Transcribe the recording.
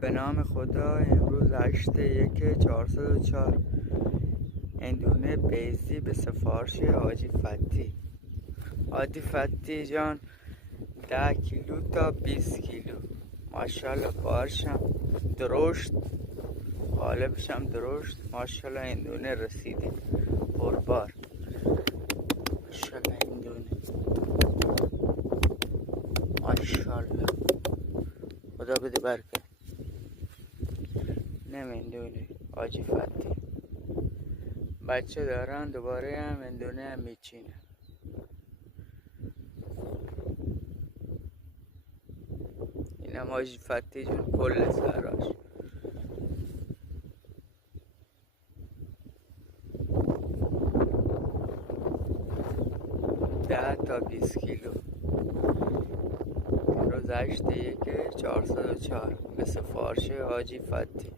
به نام خدا. امروز 8/1/404 اندونه بیزی به سفارش حاجی فتی. حاجی فتی جان 10 کیلو تا 20 کیلو ماشاءالله، بارشم درشت، قالبشم درشت ماشاءالله. اندونه رسیده پربار ماشاءالله. اندونه ماشاءالله، خدا بده برکت. اندونه حاجی فتی بچه دارن، دوباره هم اندونه هم میچینه. این هم حاجی فتی جون کل سراش 10 تا 20 کیلو. امروز 8/1/404 به سفارش حاجی فتی.